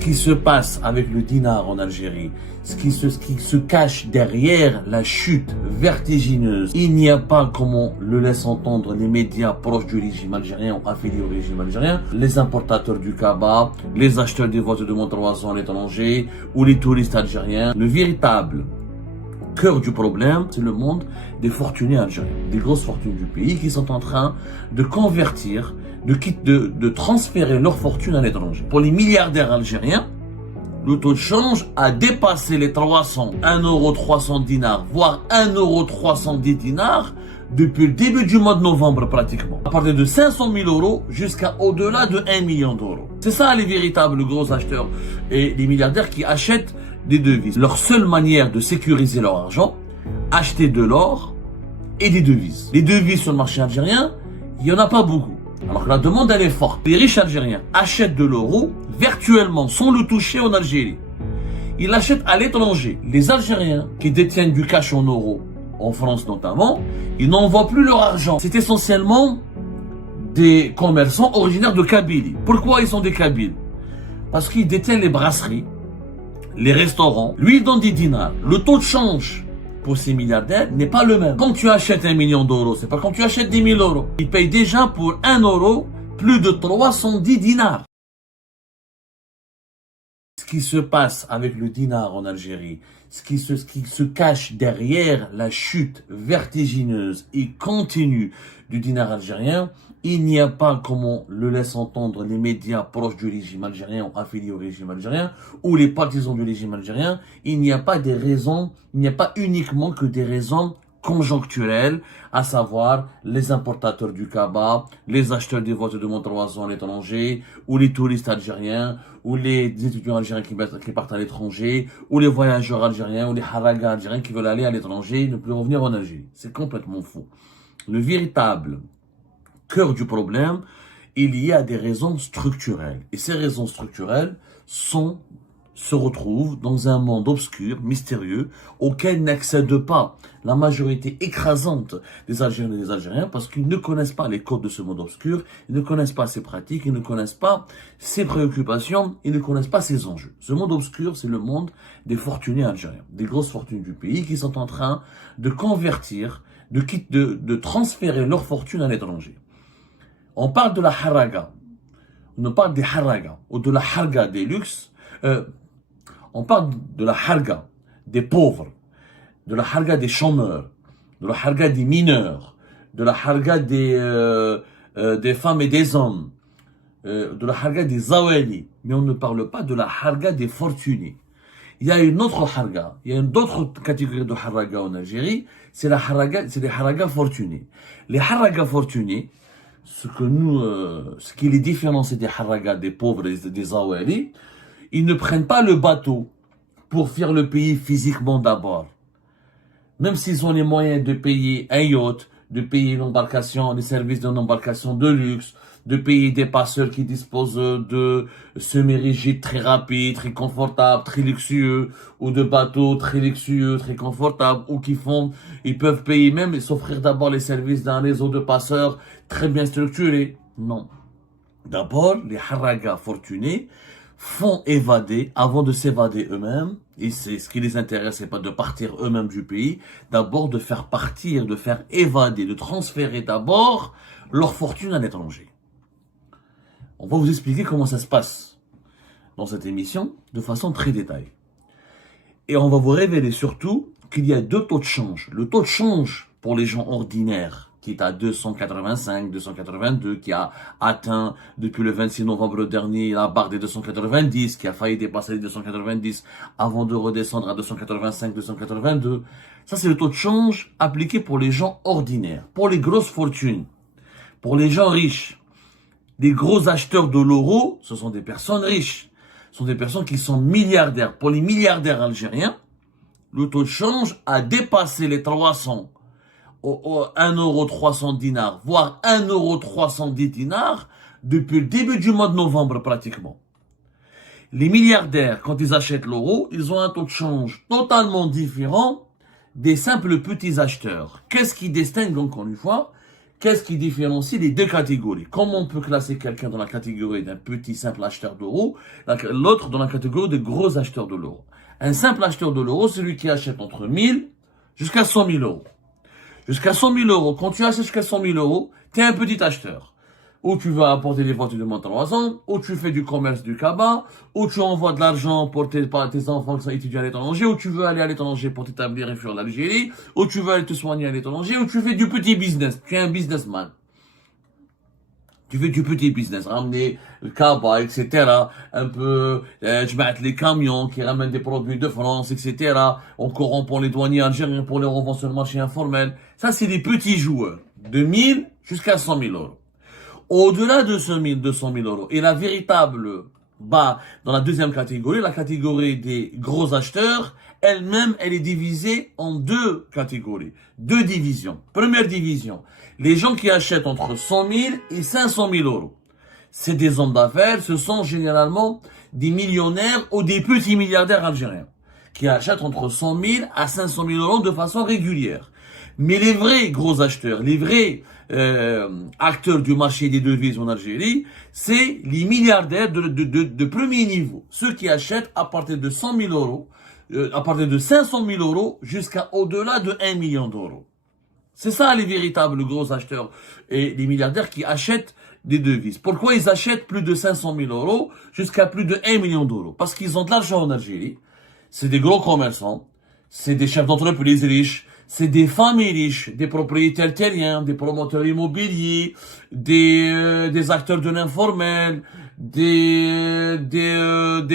qui se passe avec le dinar en Algérie, ce qui se cache derrière la chute vertigineuse. Il n'y a pas, comme on le laisse entendre les médias proches du régime algérien ou affiliés au régime algérien, les importateurs du Kaba, les acheteurs des voitures de Montroison à l'étranger ou les touristes algériens. Le véritable cœur du problème, c'est le monde des fortunés algériens, des grosses fortunes du pays qui sont en train de convertir, de transférer leur fortune à l'étranger. Pour les milliardaires algériens, le taux de change a dépassé les 300, 1,300 dinars, voire 1,310 dinars depuis le début du mois de novembre pratiquement. À partir de 500 000 euros jusqu'à au-delà de 1 million d'euros. C'est ça les véritables gros acheteurs et les milliardaires qui achètent des devises. Leur seule manière de sécuriser leur argent, acheter de l'or et des devises. Les devises sur le marché algérien, il n'y en a pas beaucoup. Alors que la demande elle est forte. Les riches algériens achètent de l'euro virtuellement sans le toucher en Algérie. Ils l'achètent à l'étranger. Les Algériens qui détiennent du cash en euros, en France notamment, ils n'envoient plus leur argent. C'est essentiellement des commerçants originaires de Kabylie. Pourquoi ils sont des Kabyles? Parce qu'ils détiennent les brasseries, les restaurants. Lui, il donne des dinars. Le taux de change pour ces milliardaires n'est pas le même. Quand tu achètes 1 million d'euros, c'est pas quand tu achètes 10 000 euros. Ils payent déjà pour 1 euro plus de 310 dinars. Ce qui se passe avec le dinar en Algérie, ce qui se cache derrière la chute vertigineuse et continue du dinar algérien, il n'y a pas, comme on le laisse entendre les médias proches du régime algérien ou affiliés au régime algérien, ou les partisans du régime algérien, il n'y a pas des raisons, il n'y a pas uniquement que des raisons conjoncturelles, à savoir les importateurs du Kaba, les acheteurs des voitures de Montroison à l'étranger, ou les touristes algériens, ou les étudiants algériens qui partent à l'étranger, ou les voyageurs algériens, ou les haragas algériens qui veulent aller à l'étranger et ne plus revenir en Algérie. C'est complètement faux. Le véritable cœur du problème, il y a des raisons structurelles. Et ces raisons structurelles se retrouvent dans un monde obscur, mystérieux, auquel n'accède pas la majorité écrasante des Algériens et des Algériens parce qu'ils ne connaissent pas les codes de ce monde obscur, ils ne connaissent pas ses pratiques, ils ne connaissent pas ses préoccupations, ils ne connaissent pas ses enjeux. Ce monde obscur, c'est le monde des fortunés algériens, des grosses fortunes du pays qui sont en train de convertir, de transférer leur fortune à l'étranger. On parle de la haraga, on parle des haragas ou de la harga des luxes, on parle de la harga des pauvres, de la harga des chômeurs, de la harga des mineurs, de la harga des femmes et des hommes, de la harga des zawali, mais on ne parle pas de la harga des fortunés. Il y a une autre harga, il y a une autre catégorie de haraga en Algérie, c'est les haragas fortunés. Les haragas fortunés, ce qui les différencie des haragas des pauvres et des zawali, ils ne prennent pas le bateau pour faire le pays physiquement d'abord. Même s'ils ont les moyens de payer un yacht, de payer une embarcation, des services d'une embarcation de luxe, de payer des passeurs qui disposent de semi-rigides très rapides, très confortables, très luxueux, ou de bateaux très luxueux, très confortables, ou ils peuvent payer même et s'offrir d'abord les services d'un réseau de passeurs très bien structuré. Non. D'abord, les haragas fortunés font évader, avant de s'évader eux-mêmes, et c'est ce qui les intéresse, c'est pas de partir eux-mêmes du pays, d'abord de faire partir, de faire évader, de transférer d'abord leur fortune à l'étranger. On va vous expliquer comment ça se passe dans cette émission de façon très détaillée. Et on va vous révéler surtout qu'il y a deux taux de change. Le taux de change pour les gens ordinaires, qui est à 285, 282, qui a atteint depuis le 26 novembre dernier la barre des 290, qui a failli dépasser les 290 avant de redescendre à 285, 282. Ça, c'est le taux de change appliqué pour les gens ordinaires, pour les grosses fortunes, pour les gens riches. Les gros acheteurs de l'euro, ce sont des personnes riches. Ce sont des personnes qui sont milliardaires. Pour les milliardaires algériens, le taux de change a dépassé les 300 1,300 dinars, voire 1,310 dinars depuis le début du mois de novembre pratiquement. Les milliardaires, quand ils achètent l'euro, ils ont un taux de change totalement différent des simples petits acheteurs. Qu'est-ce qui distingue encore une fois? qu'est-ce qui différencie les deux catégories? Comment on peut classer quelqu'un dans la catégorie d'un petit simple acheteur d'euros, l'autre dans la catégorie de gros acheteurs de l'euro? Un simple acheteur de l'euro, c'est celui qui achète entre 1000 jusqu'à 100 000 euros. Jusqu'à 100 000 euros. Quand tu achètes jusqu'à 100 000 euros, tu es un petit acheteur. Ou tu vas apporter des voitures de moins de 3 ans, ou tu fais du commerce du cabas, ou tu envoies de l'argent pour tes enfants qui sont étudiants à l'étranger, ou tu veux aller à l'étranger pour t'établir et fuir l'Algérie, ou tu veux aller te soigner à l'étranger, ou tu fais du petit business. Tu es un businessman. Tu fais du petit business, ramener le cabas, etc. Un peu, tu mets les camions qui ramènent des produits de France, etc. On corrompt les douaniers algériens pour les revendre sur le marché informel. Ça, c'est des petits joueurs. De 1000 jusqu'à 100 000 euros. Au-delà de 200 000 euros, et la véritable dans la deuxième catégorie, la catégorie des gros acheteurs, elle-même, elle est divisée en deux catégories, deux divisions. Première division, les gens qui achètent entre 100 000 et 500 000 euros. C'est des hommes d'affaires, ce sont généralement des millionnaires ou des petits milliardaires algériens qui achètent entre 100 000 à 500 000 euros de façon régulière. Mais les vrais gros acheteurs, les vrais acteurs du marché des devises en Algérie, c'est les milliardaires de premier niveau. Ceux qui achètent à partir de 100 000 euros, à partir de 500 000 euros jusqu'à au-delà de 1 million d'euros. C'est ça les véritables gros acheteurs et les milliardaires qui achètent des devises. Pourquoi ils achètent plus de 500 000 euros jusqu'à plus de 1 million d'euros? Parce qu'ils ont de l'argent en Algérie. C'est des gros commerçants, c'est des chefs d'entreprise riches, c'est des familles riches, des propriétaires terriens, des promoteurs immobiliers, des acteurs de l'informel, des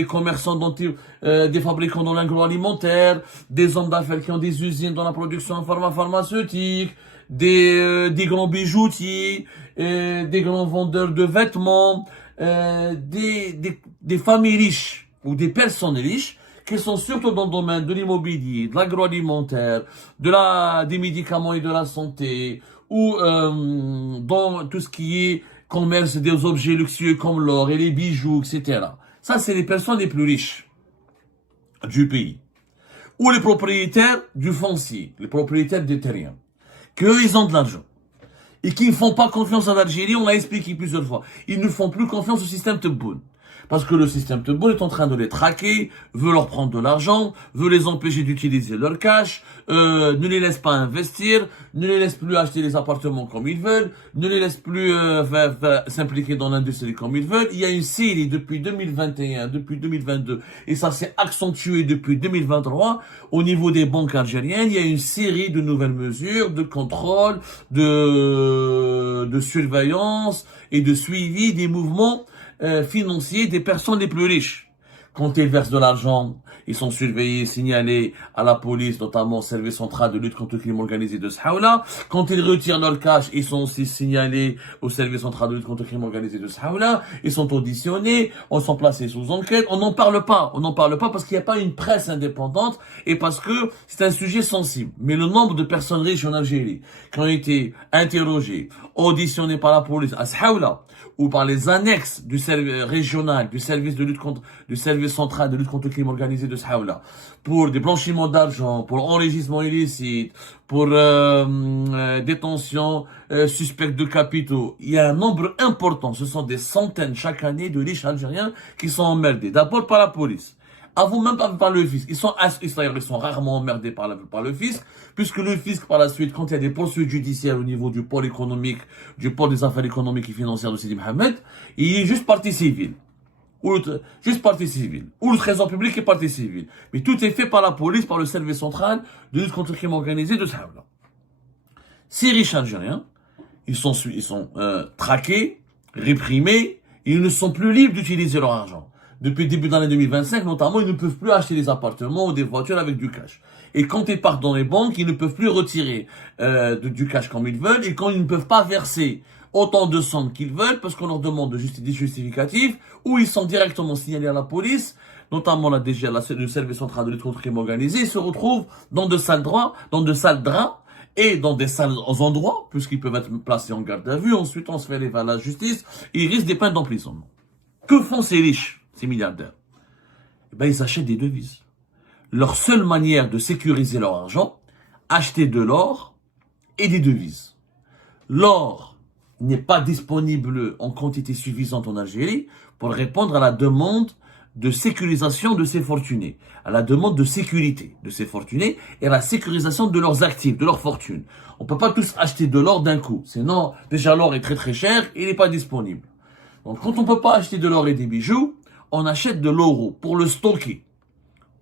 commerçants des fabricants dans l'agroalimentaire, des hommes d'affaires qui ont des usines dans la production pharmaceutique, des grands bijoutiers, des grands vendeurs de vêtements, des familles riches ou des personnes riches qui sont surtout dans le domaine de l'immobilier, de l'agroalimentaire, des médicaments et de la santé, ou dans tout ce qui est commerce des objets luxueux comme l'or et les bijoux, etc. Ça, c'est les personnes les plus riches du pays. Ou les propriétaires du foncier, les propriétaires des terriens, qu'eux, ils ont de l'argent. Et qui ne font pas confiance à l'Algérie, on l'a expliqué plusieurs fois. Ils ne font plus confiance au système Tebboune. Parce que le système Tebboune est en train de les traquer, veut leur prendre de l'argent, veut les empêcher d'utiliser leur cash, ne les laisse pas investir, ne les laisse plus acheter les appartements comme ils veulent, ne les laisse plus s'impliquer dans l'industrie comme ils veulent. Il y a une série depuis 2021, depuis 2022, et ça s'est accentué depuis 2023, au niveau des banques algériennes, il y a une série de nouvelles mesures de contrôle, de surveillance et de suivi des mouvements financiers des personnes les plus riches. Quand ils versent de l'argent, ils sont surveillés, signalés à la police, notamment au service central de lutte contre le crime organisé de Saoula. Quand ils retirent leur cash, ils sont aussi signalés au service central de lutte contre le crime organisé de Saoula. Ils sont auditionnés, ils sont placés sous enquête. On n'en parle pas. On n'en parle pas parce qu'il n'y a pas une presse indépendante et parce que c'est un sujet sensible. Mais le nombre de personnes riches en Algérie qui ont été interrogées, auditionnées par la police à Saoula, ou par les annexes du service régional, du service central de lutte contre le crime organisé de Saoula, pour des blanchiments d'argent, pour enrichissement illicite, pour détention suspecte de capitaux. Il y a un nombre important, ce sont des centaines chaque année de riches algériens qui sont emmerdés. D'abord par la police. Avant même pas par le fisc. Ils sont rarement emmerdés par le fisc, puisque le fisc, par la suite, quand il y a des poursuites judiciaires au niveau du pôle économique, du pôle des affaires économiques et financières de Sidi Mohamed, il est juste partie civile. Ou le trésor public est partie civile. Mais tout est fait par la police, par le service central de lutte contre le crime organisé de Saoula. Ces riches algériens, ils sont traqués, réprimés, ils ne sont plus libres d'utiliser leur argent. Depuis le début de l'année 2025, notamment, ils ne peuvent plus acheter des appartements ou des voitures avec du cash. Et quand ils partent dans les banques, ils ne peuvent plus retirer du cash comme ils veulent. Et quand ils ne peuvent pas verser autant de sommes qu'ils veulent, parce qu'on leur demande des justificatifs, ou ils sont directement signalés à la police, notamment la DG, le service central de lutte contre le crime organisé, ils se retrouvent dans de sales draps, et dans des sales endroits, puisqu'ils peuvent être placés en garde à vue. Ensuite, on se fait lever à la justice, et ils risquent des peines d'emprisonnement. Que font ces riches, ces milliardaires? Eh ben, ils achètent des devises. Leur seule manière de sécuriser leur argent, acheter de l'or et des devises. l'or n'est pas disponible en quantité suffisante en Algérie pour répondre à la demande de sécurisation de ces fortunés, à la demande de sécurité de ces fortunés et à la sécurisation de leurs actifs, de leurs fortunes. On peut pas tous acheter de l'or d'un coup, sinon déjà l'or est très très cher et il n'est pas disponible. Donc quand on peut pas acheter de l'or et des bijoux, on achète de l'euro pour le stocker.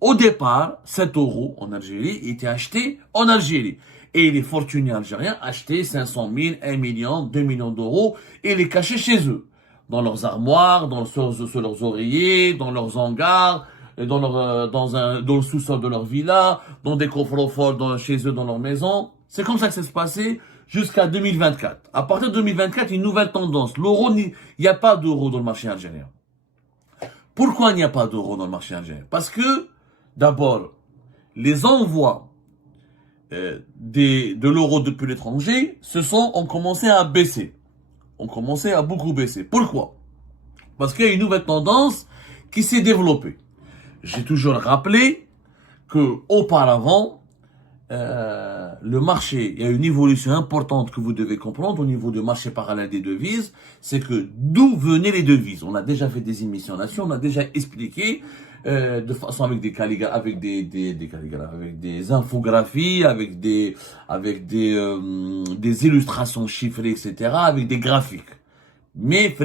Au départ, cet euro en Algérie était acheté en Algérie. Et les fortunés algériens achetaient 500 000, 1 million, 2 millions d'euros et les cachaient chez eux. Dans leurs armoires, sur leurs oreillers, dans leurs hangars, dans le sous-sol de leur villa, dans des coffres-forts chez eux, dans leur maison. C'est comme ça que ça se passait jusqu'à 2024. À partir de 2024, une nouvelle tendance. L'euro, il n'y a pas d'euro dans le marché algérien. Pourquoi il n'y a pas d'euro dans le marché algérien? Parce que, d'abord, les envois de l'euro depuis l'étranger ont commencé à baisser. Ont commencé à beaucoup baisser. Pourquoi? Parce qu'il y a une nouvelle tendance qui s'est développée. J'ai toujours rappelé que auparavant, le marché, il y a une évolution importante que vous devez comprendre au niveau du marché parallèle des devises, c'est que d'où venaient les devises. On a déjà fait des émissions là-dessus, on a déjà expliqué de façon avec avec des infographies, avec des illustrations chiffrées, etc., avec des graphiques. Mais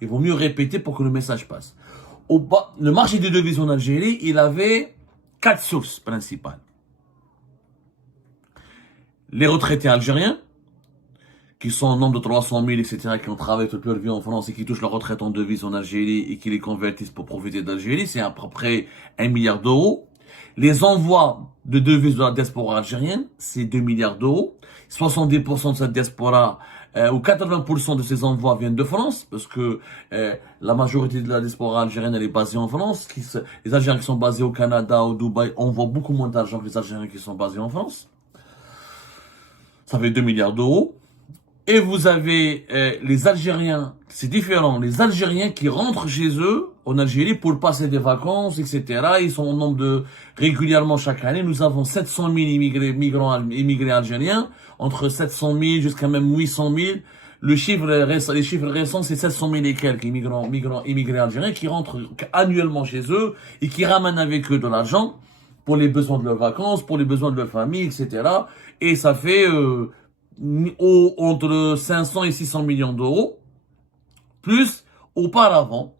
il vaut mieux répéter pour que le message passe. Le marché des devises en Algérie, il avait 4 sources principales. Les retraités algériens, qui sont au nombre de 300 000, etc., qui ont travaillé toute leur vie en France et qui touchent leur retraite en devises en Algérie et qui les convertissent pour profiter d'Algérie, c'est à peu près 1 milliard d'euros. Les envois de devises de la diaspora algérienne, c'est 2 milliards d'euros. 70% de cette diaspora, ou 80% de ces envois viennent de France, parce que la majorité de la diaspora algérienne, elle est basée en France. Les Algériens qui sont basés au Canada, au Dubaï, envoient beaucoup moins d'argent que les Algériens qui sont basés en France. Ça fait 2 milliards d'euros. Et vous avez les Algériens, c'est différent, les Algériens qui rentrent chez eux en Algérie pour passer des vacances, etc. Ils sont au nombre de régulièrement chaque année. Nous avons 700 000 immigrés algériens, entre 700 000 jusqu'à même 800 000. Les chiffres récents, c'est 700 000 et quelques immigrés algériens qui rentrent annuellement chez eux et qui ramènent avec eux de l'argent pour les besoins de leurs vacances, pour les besoins de leur famille, etc. Et ça fait entre 500 et 600 millions d'euros. Plus, auparavant,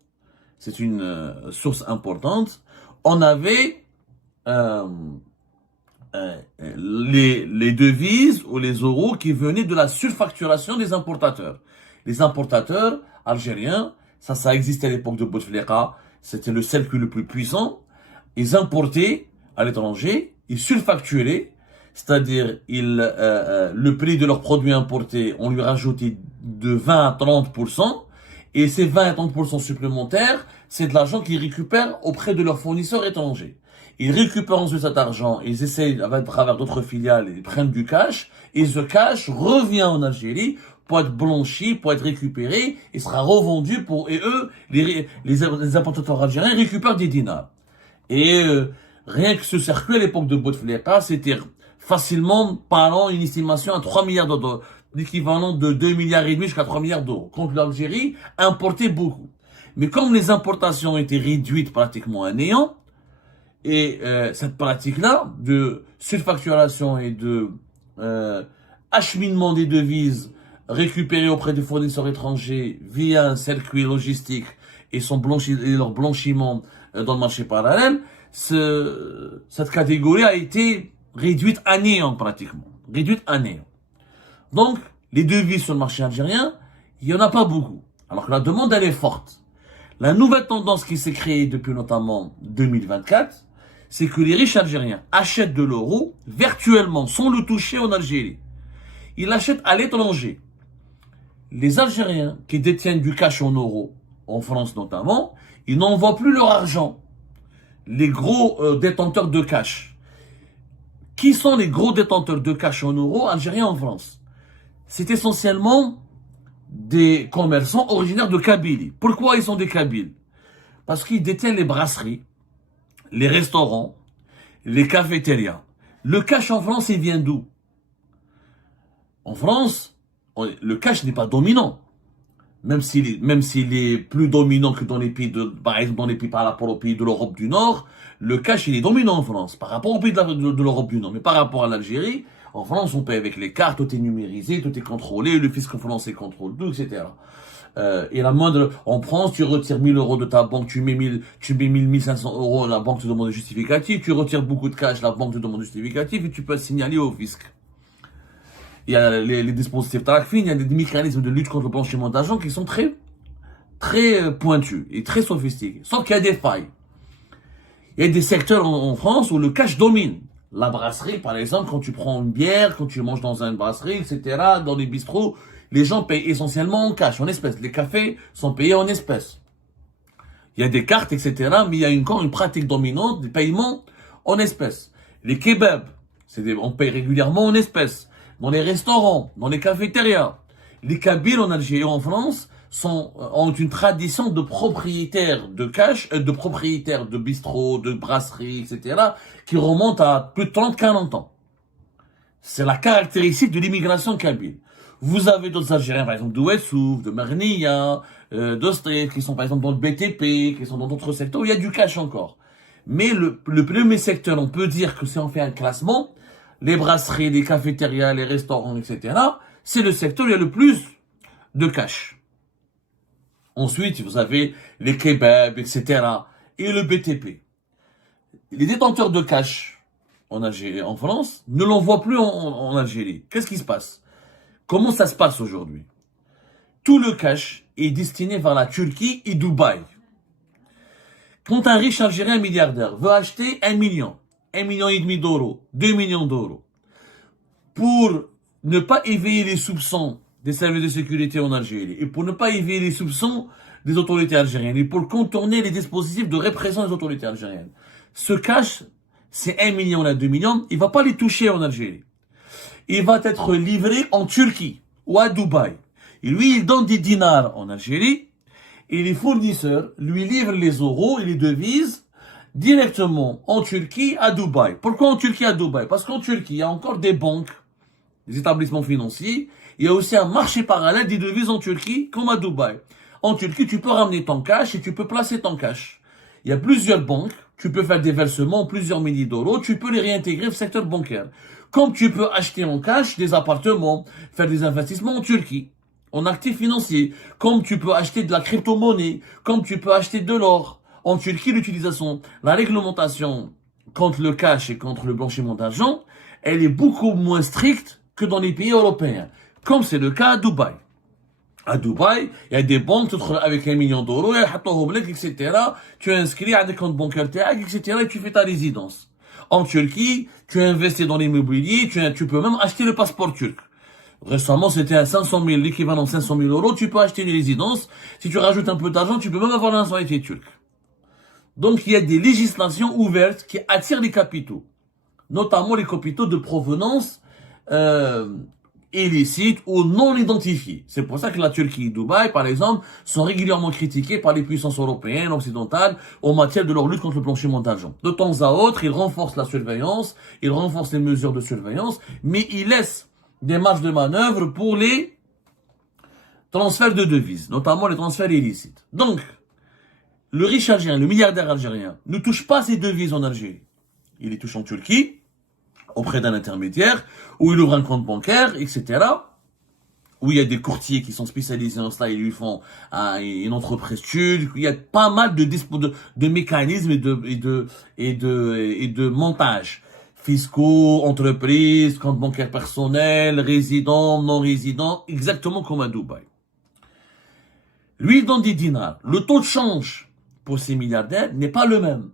c'est une source importante, on avait les devises ou les euros qui venaient de la surfacturation des importateurs. Les importateurs algériens, ça existait à l'époque de Bouteflika, c'était le cercle le plus puissant. Ils importaient à l'étranger, ils surfacturaient, c'est-à-dire le prix de leurs produits importés, on lui rajoutait de 20 à 30%, et ces 20 à 30% supplémentaires, c'est de l'argent qu'ils récupèrent auprès de leurs fournisseurs étrangers. Ils récupèrent ensuite cet argent, ils essayent, à travers d'autres filiales, ils prennent du cash, et ce cash revient en Algérie pour être blanchi, pour être récupéré, et sera revendu et eux, les importateurs algériens récupèrent des dinars. Et rien que ce circuit à l'époque de Bouteflika, c'était facilement parlant une estimation à 3 milliards d'euros, l'équivalent de 2 milliards et demi jusqu'à 3 milliards d'euros. Contre l'Algérie, importait beaucoup. Mais comme les importations étaient réduites pratiquement à néant, et cette pratique-là de surfacturation et de acheminement des devises récupérées auprès des fournisseurs étrangers via un circuit logistique et leur blanchiment dans le marché parallèle, cette catégorie a été réduite à néant pratiquement. Réduite à néant. Donc, les devises sur le marché algérien, il n'y en a pas beaucoup. Alors que la demande, elle est forte. La nouvelle tendance qui s'est créée depuis notamment 2024, c'est que les riches algériens achètent de l'euro virtuellement, sans le toucher en Algérie. Ils l'achètent à l'étranger. Les Algériens qui détiennent du cash en euros, en France notamment, ils n'envoient plus leur argent. Les gros détenteurs de cash. Qui sont les gros détenteurs de cash en euros algériens en France? C'est essentiellement des commerçants originaires de Kabylie. Pourquoi ils sont des Kabyles? Parce qu'ils détiennent les brasseries, les restaurants, les cafétérias. Le cash en France, il vient d'où? En France, le cash n'est pas dominant. Même s'il est plus dominant que dans les pays par exemple, dans les pays par rapport aux pays de l'Europe du Nord, le cash, il est dominant en France, par rapport aux pays de l'Europe du Nord. Mais par rapport à l'Algérie, en France, on paye avec les cartes, tout est numérisé, tout est contrôlé, le fisc français contrôle tout, etc. Et la moindre, en France, tu retires 1000 euros de ta banque, tu mets 1500 euros, la banque te demande un justificatif, tu retires beaucoup de cash, la banque te demande un justificatif, et tu peux le signaler au fisc. Il y a les dispositifs TRACFIN, il y a des mécanismes de lutte contre le blanchiment d'argent qui sont très pointus et très sophistiqués. Sauf qu'il y a des failles. Il y a des secteurs en France où le cash domine. La brasserie, par exemple, quand tu prends une bière, quand tu manges dans une brasserie, etc., dans les bistrots, les gens payent essentiellement en cash, en espèces. Les cafés sont payés en espèces. Il y a des cartes, etc., mais il y a encore une pratique dominante des paiements en espèces. Les kebabs, on paye régulièrement en espèces. Dans les restaurants, dans les cafétérias. Les Kabyles en Algérie et en France ont une tradition de propriétaires de cash, de propriétaires de bistrots, de brasseries, etc., qui remonte à plus de 30-40 ans. C'est la caractéristique de l'immigration kabyle. Vous avez d'autres Algériens, par exemple, d'Ouessouf, de Marnia, d'Ostrid, qui sont par exemple dans le BTP, qui sont dans d'autres secteurs où il y a du cash encore. Mais le premier secteur, on peut dire que si on fait un classement, les brasseries, les cafétérias, les restaurants, etc., c'est le secteur où il y a le plus de cash. Ensuite, vous avez les kebabs, etc., et le BTP. Les détenteurs de cash en Algérie, en France, ne l'envoient plus en Algérie. Qu'est-ce qui se passe? Comment ça se passe aujourd'hui? Tout le cash est destiné vers la Turquie et Dubaï. Quand un riche Algérien milliardaire veut acheter 1 million, 1,5 million d'euros, 2 millions d'euros, pour ne pas éveiller les soupçons des services de sécurité en Algérie, et pour ne pas éveiller les soupçons des autorités algériennes, et pour contourner les dispositifs de répression des autorités algériennes. Ce cash, c'est 1 million à 2 millions, il va pas les toucher en Algérie. Il va être livré en Turquie ou à Dubaï. Et lui, il donne des dinars en Algérie, et les fournisseurs lui livrent les euros et les devises directement en Turquie à Dubaï. Pourquoi en Turquie à Dubaï? Parce qu'en Turquie, il y a encore des banques, des établissements financiers. Il y a aussi un marché parallèle des devises en Turquie, comme à Dubaï. En Turquie, tu peux ramener ton cash et tu peux placer ton cash. Il y a plusieurs banques. Tu peux faire des versements, plusieurs milliers d'euros. Tu peux les réintégrer au secteur bancaire. Comme tu peux acheter en cash des appartements, faire des investissements en Turquie, en actifs financiers. Comme tu peux acheter de la crypto-monnaie. Comme tu peux acheter de l'or. En Turquie, l'utilisation, la réglementation contre le cash et contre le blanchiment d'argent, elle est beaucoup moins stricte que dans les pays européens, comme c'est le cas à Dubaï. À Dubaï, il y a des banques avec 1 million d'euros, etc. Tu inscris à des comptes bancaires, etc. et tu fais ta résidence. En Turquie, tu investis dans l'immobilier, tu peux même acheter le passeport turc. Récemment, c'était à 500 000, l'équivalent de 500 000 euros, tu peux acheter une résidence. Si tu rajoutes un peu d'argent, tu peux même avoir la nationalité turque. Donc, il y a des législations ouvertes qui attirent les capitaux, notamment les capitaux de provenance illicites ou non identifiés. C'est pour ça que la Turquie et Dubaï, par exemple, sont régulièrement critiqués par les puissances européennes, occidentales, en matière de leur lutte contre le blanchiment d'argent. De temps à autre, ils renforcent la surveillance, ils renforcent les mesures de surveillance, mais ils laissent des marges de manœuvre pour les transferts de devises, notamment les transferts illicites. Donc, le riche algérien, le milliardaire algérien, ne touche pas ses devises en Algérie. Il les touche en Turquie, auprès d'un intermédiaire, où il ouvre un compte bancaire, etc., où il y a des courtiers qui sont spécialisés en cela, ils lui font une entreprise turque, il y a pas mal de mécanismes et de montages fiscaux, entreprises, compte bancaire personnel, résidents, non résidents, exactement comme à Dubaï. Lui, il donne des dinars. Le taux de change pour ces milliardaires n'est pas le même.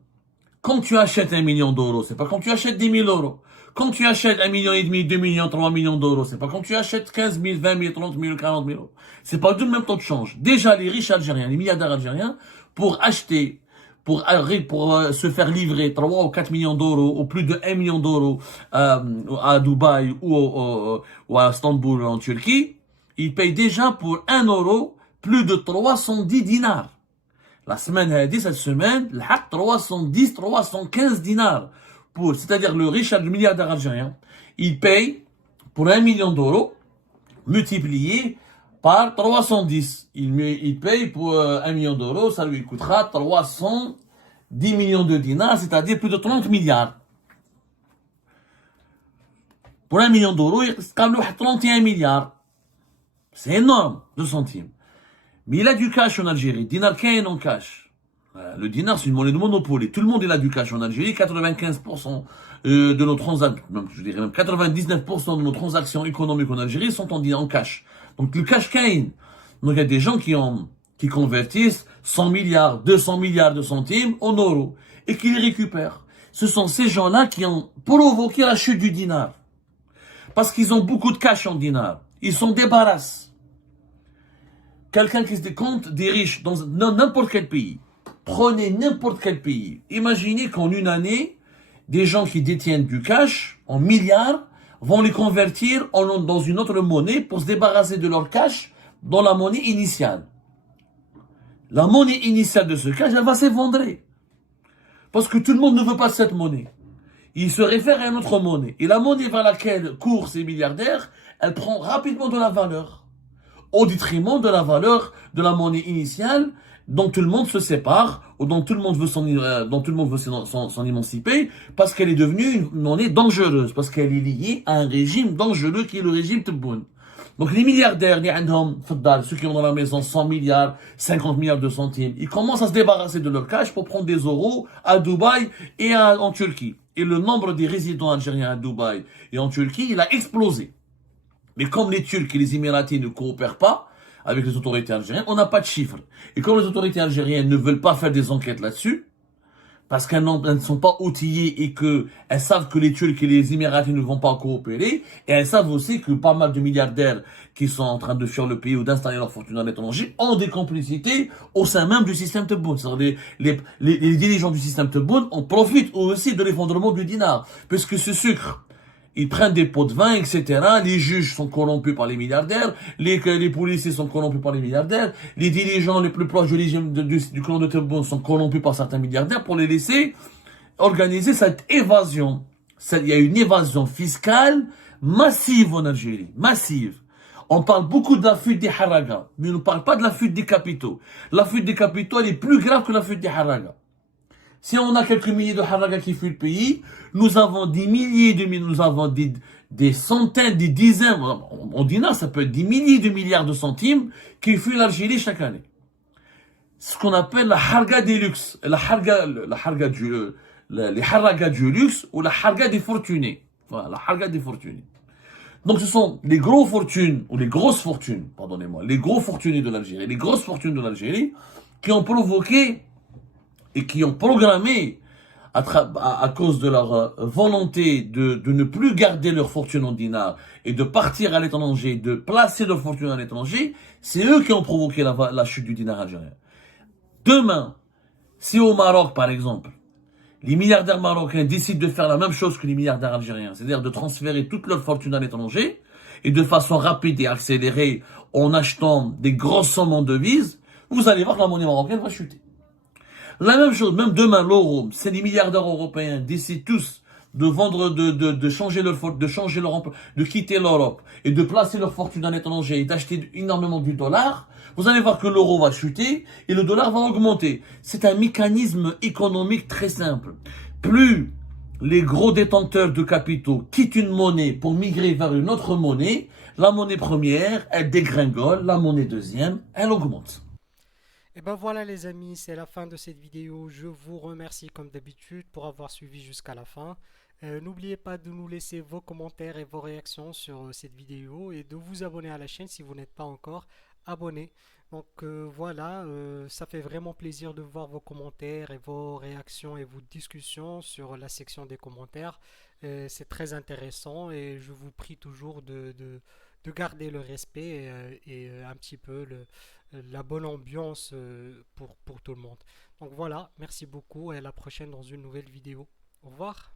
Quand tu achètes 1 million d'euros, c'est pas quand tu achètes 10 000 euros. Quand tu achètes 1,5 million, 2 millions, 3 millions d'euros, c'est pas quand tu achètes 15 000, 20 000, 30 000, 40 000 euros. C'est pas du même taux de change. Déjà, les riches algériens, les milliardaires algériens, pour acheter, pour se faire livrer 3 ou 4 millions d'euros, ou plus de 1 million d'euros, à Dubaï ou à Istanbul en Turquie, ils payent déjà pour 1 euro plus de 310 dinars. La semaine cette semaine, le 310, 315 dinars. C'est-à-dire le riche, le milliardaire algérien, il paye pour 1 million d'euros, multiplié par 310. Il paye pour 1 million d'euros, ça lui coûtera 310 millions de dinars, c'est-à-dire plus de 30 milliards. Pour 1 million d'euros, il reste 31 milliards. C'est énorme, 2 centimes. Mais il a du cash en Algérie. Dinar Kain en cash. Le dinar, c'est une monnaie de monopole. Et tout le monde il a du cash en Algérie. 95% de nos transactions, je dirais même 99% de nos transactions économiques en Algérie sont en cash. Donc le cash Kain. Donc il y a des gens qui convertissent 100 milliards, 200 milliards de centimes en euros et qui les récupèrent. Ce sont ces gens-là qui ont provoqué la chute du dinar. Parce qu'ils ont beaucoup de cash en dinar. Ils s'en débarrassent. Quelqu'un qui se compte des riches dans n'importe quel pays. Prenez n'importe quel pays. Imaginez qu'en une année, des gens qui détiennent du cash en milliards vont les convertir dans une autre monnaie pour se débarrasser de leur cash dans la monnaie initiale. La monnaie initiale de ce cash, elle va s'effondrer. Parce que tout le monde ne veut pas cette monnaie. Il se réfère à une autre monnaie. Et la monnaie vers laquelle courent ces milliardaires, elle prend rapidement de la valeur. Au détriment de la valeur de la monnaie initiale dont tout le monde se sépare ou dont tout le monde veut s'en émanciper parce qu'elle est devenue une monnaie dangereuse, parce qu'elle est liée à un régime dangereux qui est le régime Tebboune. Donc les milliardaires, ceux qui ont dans la maison 100 milliards, 50 milliards de centimes, ils commencent à se débarrasser de leur cash pour prendre des euros à Dubaï et en Turquie. Et le nombre des résidents algériens à Dubaï et en Turquie, il a explosé. Mais comme les Turcs et les Émiratis ne coopèrent pas avec les autorités algériennes, on n'a pas de chiffres. Et comme les autorités algériennes ne veulent pas faire des enquêtes là-dessus, parce qu'elles ne sont pas outillées et qu'elles savent que les Turcs et les Émiratis ne vont pas coopérer, et elles savent aussi que pas mal de milliardaires qui sont en train de fuir le pays ou d'installer leur fortune à l'étranger ont des complicités au sein même du système Tebboune. Les dirigeants du système Tebboune en profitent aussi de l'effondrement du dinar, puisque ce sucre, ils prennent des pots de vin, etc. Les juges sont corrompus par les milliardaires. Les policiers sont corrompus par les milliardaires. Les dirigeants les plus proches du régime du clan de Tebboune sont corrompus par certains milliardaires pour les laisser organiser cette évasion. Il y a une évasion fiscale massive en Algérie. Massive. On parle beaucoup de la fuite des haragas, mais on ne parle pas de la fuite des capitaux. La fuite des capitaux, elle est plus grave que la fuite des haragas. Si on a quelques milliers de haragas qui fuient le pays, nous avons des milliers de milliers, nous avons des centaines, des dizaines, on dit non, ça peut être des milliers de milliards de centimes qui fuient l'Algérie chaque année. Ce qu'on appelle la harga des luxe, les haragas du luxe ou la harga des fortunés. Voilà, la harga des fortunés. Donc ce sont les grosses fortunes, ou les grosses fortunes, pardonnez-moi, les gros fortunés de l'Algérie, les grosses fortunes de l'Algérie qui ont provoqué et qui ont programmé, à cause de leur volonté de ne plus garder leur fortune en dinars et de partir à l'étranger, de placer leur fortune à l'étranger, c'est eux qui ont provoqué la chute du dinar algérien. Demain, si au Maroc, par exemple, les milliardaires marocains décident de faire la même chose que les milliardaires algériens, c'est-à-dire de transférer toute leur fortune à l'étranger, et de façon rapide et accélérée, en achetant des grosses sommes en devises, vous allez voir que la monnaie marocaine va chuter. La même chose, même demain, l'euro, c'est les milliardaires européens décident tous de vendre, de changer leur emploi, de quitter l'Europe et de placer leur fortune à l'étranger et d'acheter énormément du dollar, vous allez voir que l'euro va chuter et le dollar va augmenter. C'est un mécanisme économique très simple. Plus les gros détenteurs de capitaux quittent une monnaie pour migrer vers une autre monnaie, la monnaie première, elle dégringole, la monnaie deuxième, elle augmente. Et ben voilà les amis, c'est la fin de cette vidéo. Je vous remercie comme d'habitude pour avoir suivi jusqu'à la fin. N'oubliez pas de nous laisser vos commentaires et vos réactions sur cette vidéo et de vous abonner à la chaîne si vous n'êtes pas encore abonné. Donc voilà, ça fait vraiment plaisir de voir vos commentaires et vos réactions et vos discussions sur la section des commentaires. C'est très intéressant et je vous prie toujours de garder le respect et un petit peu la bonne ambiance pour tout le monde. Donc voilà, merci beaucoup et à la prochaine dans une nouvelle vidéo. Au revoir.